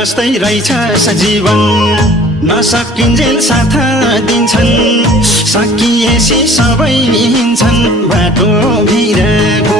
जस्तै रहेछ सजीवन नसकिन्जेल साथ दिन्छन् सकिएसी सबै हिँड्छन् बाटो भिरको